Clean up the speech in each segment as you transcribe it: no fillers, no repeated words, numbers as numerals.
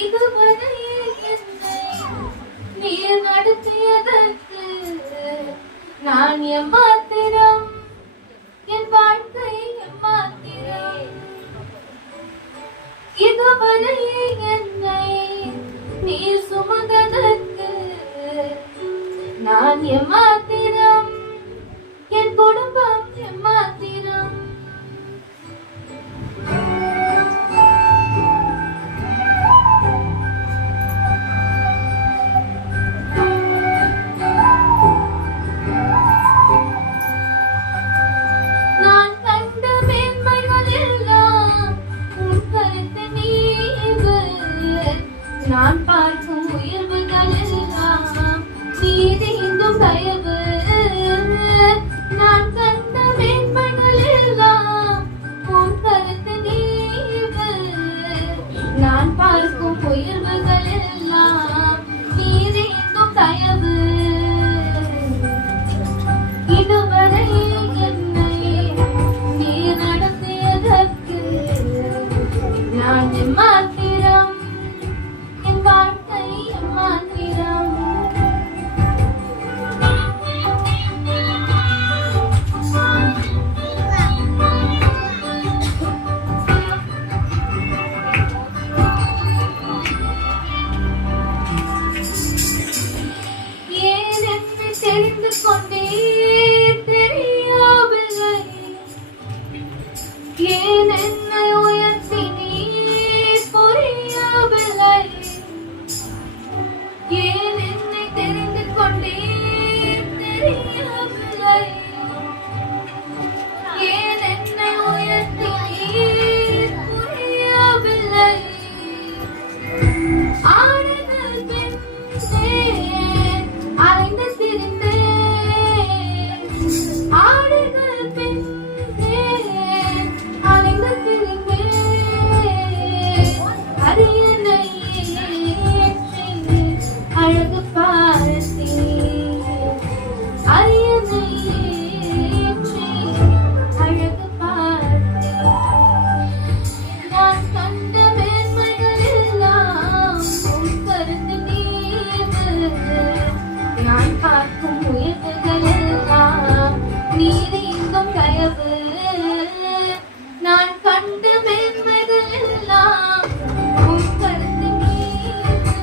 இதுவரை என்னை நீர் நடத்தியதற்கு நான் எம்மாத்திரம், என் வாழ்க்கை எம்மாத்திரம். இதுவரை என்னை நீர் சுமந்ததற்கு நான் எம்மாத்திரம், என் குடும்பம் எம்மாத்திரம். நான் கண்ட மேன்மைகள் எல்லாம் உன் கருத்து நீவு, நான் பார்க்கும் உயர்வுகள் எல்லாம் நீதிந்தும் தயவு. நான் கண்ட மேன்மைகள் எல்லாம் உன் கருத்து நீவு, நான் பார்க்கும் உயர்வுகள் எல்லாம் நீதிந்தும் தயவு. இதுவரை என்னை நீ நடத்தியதற்கு நான் எம்மாத்திரம், என் வாழ்க்கை எம்மாத்திரம். தெரிந்து கொண்டே தெரியாவில்லை, ஏன் என்னை உயர்த்தி நீ புரியவில்லை. ஏன் என்னை தெரிந்து கொண்டே தெரியவில்லை, ஏன் என்னை உயர்த்தி நீ புரியவில்லை. ஆடுகள் பெண்ணே அலைந்து திரிந்தேன், ஆடுகள் பெண்ணே அலைந்து திரிந்தேன். அரியணை ஏற்றி அழகு பார்த்தேன், அரியணை ஏற்றி அழகு பார்த்தேன். நான் கண்ட மேன்மைகள் எல்லாம் உன் கருத்து நீவு, நான் பார்க்கும் உயர்வுகள் எல்லாம் நீதிந்தும் தயவு. நான் கண்ட மேன்மைகள் எல்லாம் உன் கருத்து நீவு,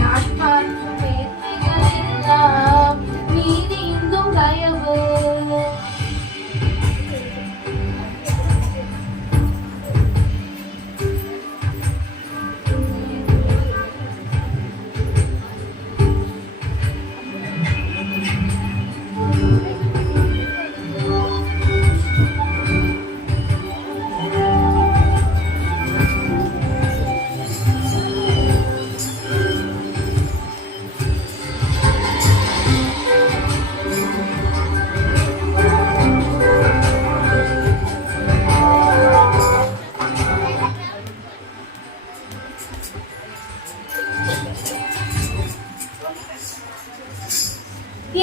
நான் பார்க்கும் மேன்மைகள் எல்லாம் நீதிந்தும் தயவு.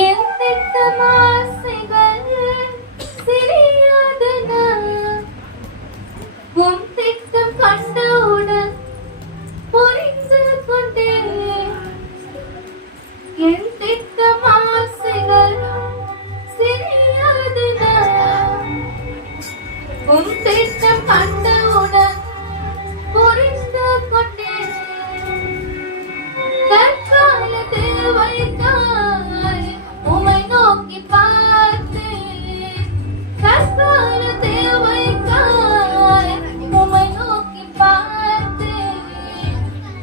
என் திட்டம் ஆசைகள் சிறியதன, உன் திட்டம் கண்டவுடன் புரிந்து கொண்டேன். என் திட்டம் ஆசைகள் சிறியதன, உன் திட்டம் கண்டவுடன் புரிந்து கொண்டேன். தற்கால தேவைக்காய் உமை நோக்கி பார்த்தேன், தற்கால தேவைக்காய் உமை நோக்கி பார்த்தேன்.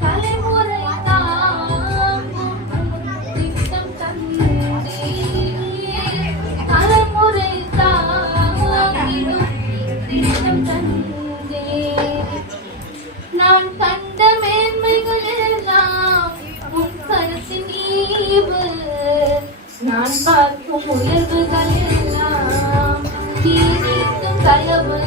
தலைமுறை தாங்கும் திட்டம் தந்தேன், தலைமுறை தாங்கிடும் திட்டம் தந்தேன். நான் கண்ட மேன்மைகள் எல்லாம் உன் கருத்து நீவு, நான் பார்க்கும் உயர்வுகள் எல்லாம் நீதிந்தும் தயவு.